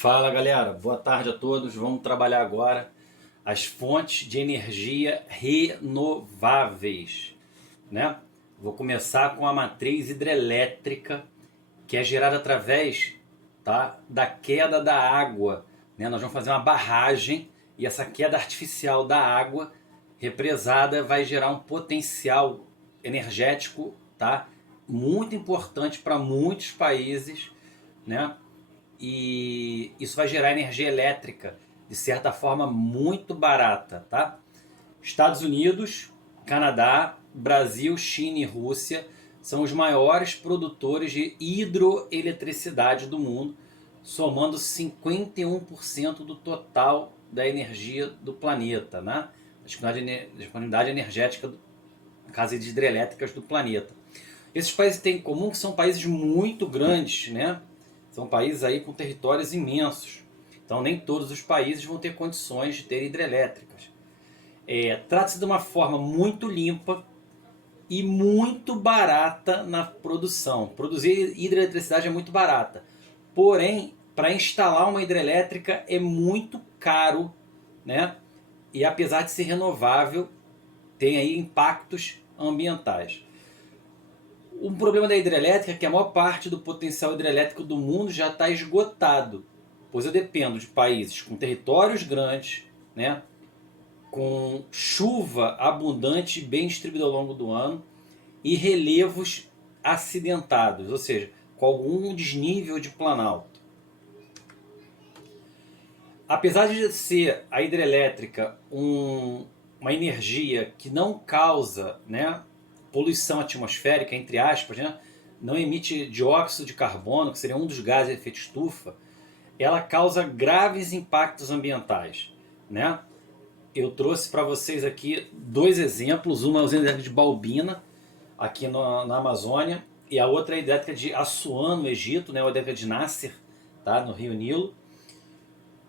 Fala galera, boa tarde a todos. Vamos trabalhar agora as fontes de energia renováveis, né? Vou começar com a matriz hidrelétrica, que é gerada através, tá, da queda da água, né? Nós vamos fazer uma barragem e essa queda artificial da água represada vai gerar um potencial energético, tá? Muito importante para muitos países, né? E isso vai gerar energia elétrica de certa forma muito barata, tá? Estados Unidos, Canadá, Brasil, China e Rússia são os maiores produtores de hidroeletricidade do mundo, somando 51% do total da energia do planeta, né? Da disponibilidade energética, no caso de hidrelétricas do planeta. Esses países têm em comum que são países muito grandes, né? São países aí com territórios imensos. Então nem todos os países vão ter condições de ter hidrelétricas. Trata-se de uma forma muito limpa e muito barata na produção. Produzir hidroeletricidade é muito barata. Porém, para instalar uma hidrelétrica é muito caro, né? E apesar de ser renovável, tem aí impactos ambientais. Um problema da hidrelétrica é que a maior parte do potencial hidrelétrico do mundo já está esgotado, pois eu dependo de países com territórios grandes, né, com chuva abundante e bem distribuída ao longo do ano e relevos acidentados, ou seja, com algum desnível de planalto. Apesar de ser a hidrelétrica uma energia que não causa, né, poluição atmosférica, entre aspas, né, não emite dióxido de carbono, que seria um dos gases de efeito estufa, ela causa graves impactos ambientais, né? Eu trouxe para vocês aqui dois exemplos, uma é a usina hidrelétrica de Balbina, aqui na Amazônia, e a outra é a hidrelétrica de Assuã, no Egito, né, a hidrelétrica de Nasser, tá, no Rio Nilo.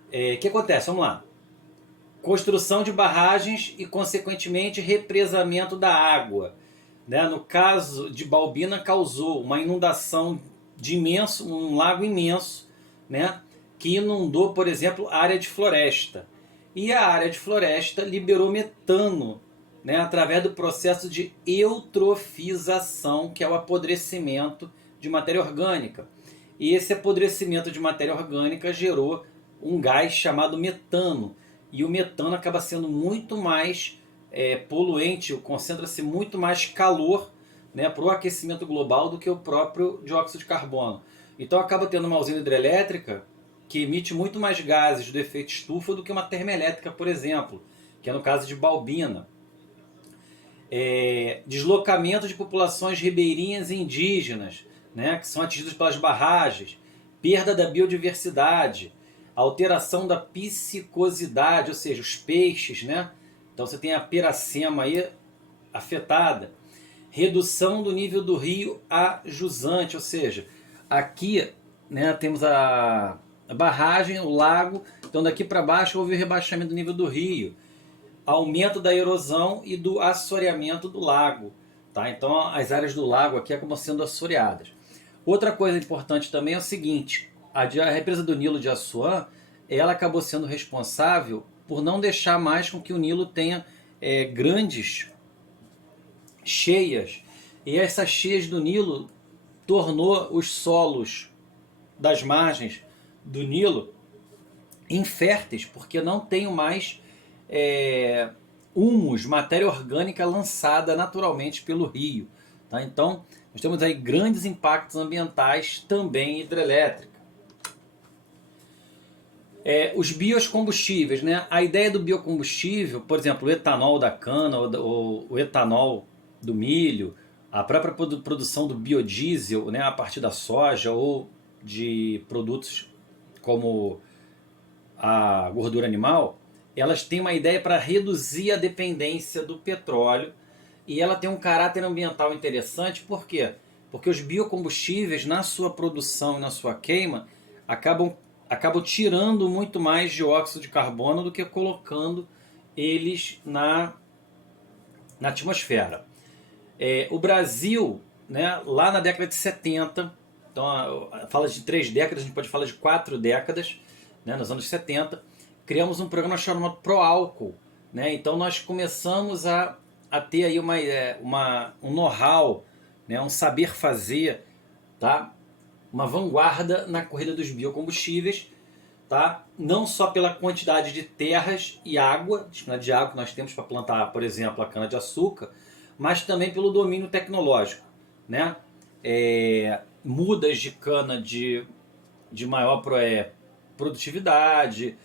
O que acontece? Vamos lá. Construção de barragens e, consequentemente, represamento da água. Né? No caso de Balbina, causou uma inundação de um lago imenso, né? Que inundou, por exemplo, a área de floresta. E a área de floresta liberou metano, né? Através do processo de eutrofização, que é o apodrecimento de matéria orgânica. E esse apodrecimento de matéria orgânica gerou um gás chamado metano. E o metano acaba sendo muito mais poluente, concentra-se muito mais calor, né, para o aquecimento global do que o próprio dióxido de carbono. Então acaba tendo uma usina hidrelétrica que emite muito mais gases do efeito estufa do que uma termoelétrica, por exemplo, que é no caso de Balbina. Deslocamento de populações ribeirinhas e indígenas, né, que são atingidas pelas barragens, perda da biodiversidade, alteração da piscicosidade, ou seja, os peixes, né? Então você tem a piracema aí afetada. Redução do nível do rio a jusante, ou seja, aqui, né, temos a barragem, o lago, então daqui para baixo houve o rebaixamento do nível do rio, aumento da erosão e do assoreamento do lago. Tá? Então as áreas do lago aqui acabam sendo assoreadas. Outra coisa importante também é o seguinte, a represa do Nilo de Assuã, ela acabou sendo responsável por não deixar mais com que o Nilo tenha grandes cheias. E essas cheias do Nilo tornou os solos das margens do Nilo inférteis, porque não tem mais humus, matéria orgânica lançada naturalmente pelo rio. Tá? Então, nós temos aí grandes impactos ambientais também hidrelétricos. Os biocombustíveis, né? A ideia do biocombustível, por exemplo, o etanol da cana, ou o etanol do milho, a própria produção do biodiesel, né, a partir da soja ou de produtos como a gordura animal, elas têm uma ideia para reduzir a dependência do petróleo e ela tem um caráter ambiental interessante, por quê? Porque os biocombustíveis, na sua produção e na sua queima, acabam tirando muito mais dióxido de carbono do que colocando eles na atmosfera. O Brasil, né, lá na década de 70, então fala de 3 décadas, a gente pode falar de 4 décadas, né, nos anos 70, criamos um programa chamado Proálcool, né? Então nós começamos a ter aí um know-how, né, um saber fazer, tá? Uma vanguarda na corrida dos biocombustíveis, tá? Não só pela quantidade de terras e água, disponibilidade de água que nós temos para plantar, por exemplo, a cana-de-açúcar, mas também pelo domínio tecnológico, né? Mudas de cana de maior produtividade,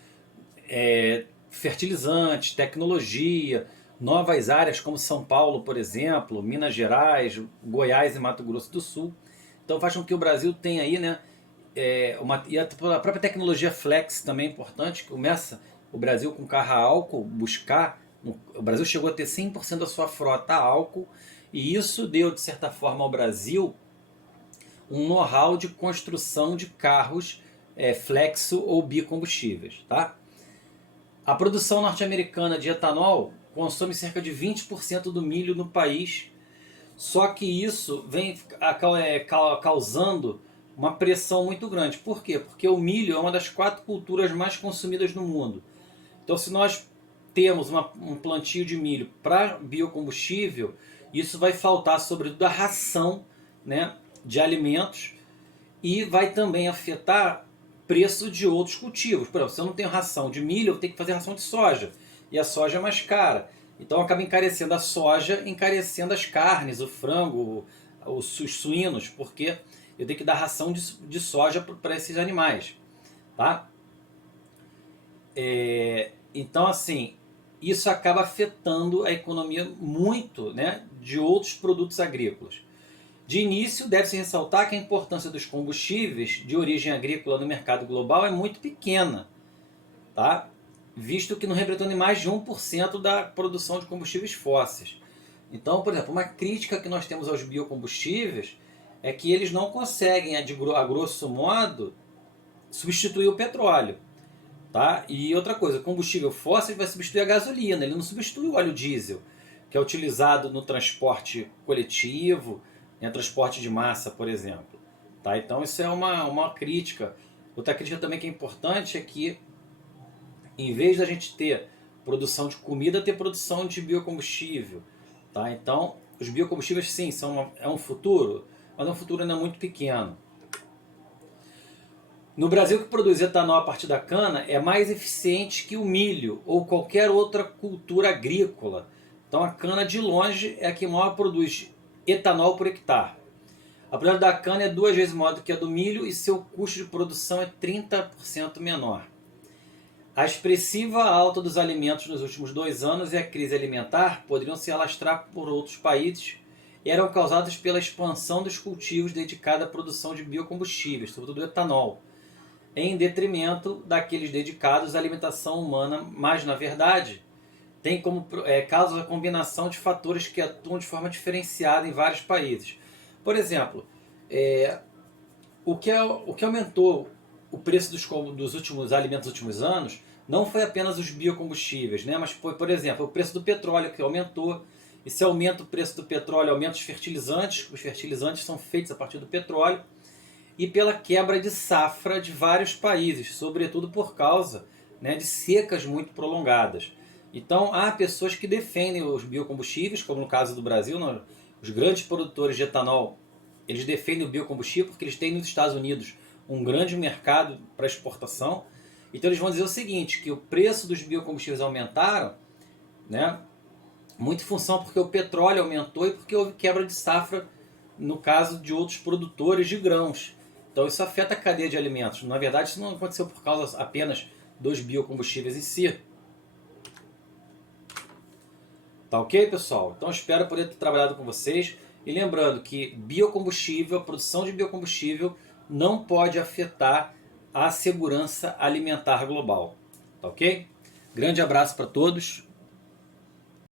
fertilizantes, tecnologia, novas áreas como São Paulo, por exemplo, Minas Gerais, Goiás e Mato Grosso do Sul. Então faz com que o Brasil tenha aí, né, e a própria tecnologia flex também é importante, que começa o Brasil com carro a álcool, o Brasil chegou a ter 100% da sua frota a álcool, e isso deu, de certa forma, ao Brasil um know-how de construção de carros flexo ou biocombustíveis, tá? A produção norte-americana de etanol consome cerca de 20% do milho no país, só que isso vem causando uma pressão muito grande. Por quê? Porque o milho é uma das 4 culturas mais consumidas no mundo. Então, se nós temos um plantio de milho para biocombustível, isso vai faltar, sobretudo, a ração, né, de alimentos, e vai também afetar preço de outros cultivos. Por exemplo, se eu não tenho ração de milho, eu tenho que fazer ração de soja. E a soja é mais cara. Então acaba encarecendo a soja, encarecendo as carnes, o frango, os suínos, porque eu tenho que dar ração de soja para esses animais. Tá? Então, assim, isso acaba afetando a economia muito, né, de outros produtos agrícolas. De início, deve-se ressaltar que a importância dos combustíveis de origem agrícola no mercado global é muito pequena, tá? Visto que não representam mais de 1% da produção de combustíveis fósseis. Então, por exemplo, uma crítica que nós temos aos biocombustíveis é que eles não conseguem, a grosso modo, substituir o petróleo. Tá? E outra coisa, combustível fóssil vai substituir a gasolina, ele não substitui o óleo diesel, que é utilizado no transporte coletivo, em transporte de massa, por exemplo. Tá? Então isso é uma crítica. Outra crítica também que é importante é que, em vez da gente ter produção de comida, ter produção de biocombustível. Tá? Então, os biocombustíveis, sim, é um futuro, mas é um futuro ainda muito pequeno. No Brasil, que produz etanol a partir da cana é mais eficiente que o milho ou qualquer outra cultura agrícola. Então, a cana, de longe, é a que maior produz etanol por hectare. A produção da cana é 2 vezes maior do que a do milho e seu custo de produção é 30% menor. A expressiva alta dos alimentos nos últimos 2 anos e a crise alimentar poderiam se alastrar por outros países e eram causadas pela expansão dos cultivos dedicados à produção de biocombustíveis, sobretudo etanol, em detrimento daqueles dedicados à alimentação humana, mas, na verdade, tem como causa a combinação de fatores que atuam de forma diferenciada em vários países. Por exemplo, o que aumentou o preço dos últimos alimentos nos últimos anos não foi apenas os biocombustíveis, né? Mas foi, por exemplo, o preço do petróleo que aumentou. E se aumenta o preço do petróleo, aumenta os fertilizantes são feitos a partir do petróleo, e pela quebra de safra de vários países, sobretudo por causa, né, de secas muito prolongadas. Então, há pessoas que defendem os biocombustíveis, como no caso do Brasil, os grandes produtores de etanol, eles defendem o biocombustível porque eles têm nos Estados Unidos um grande mercado para exportação. Então, eles vão dizer o seguinte, que o preço dos biocombustíveis aumentaram, né, muito em função porque o petróleo aumentou e porque houve quebra de safra no caso de outros produtores de grãos. Então isso afeta a cadeia de alimentos. Na verdade, isso não aconteceu por causa apenas dos biocombustíveis em si. Tá ok, pessoal? Então espero poder ter trabalhado com vocês. E lembrando que biocombustível, a produção de biocombustível, não pode afetar a segurança alimentar global. Tá ok? Grande abraço para todos.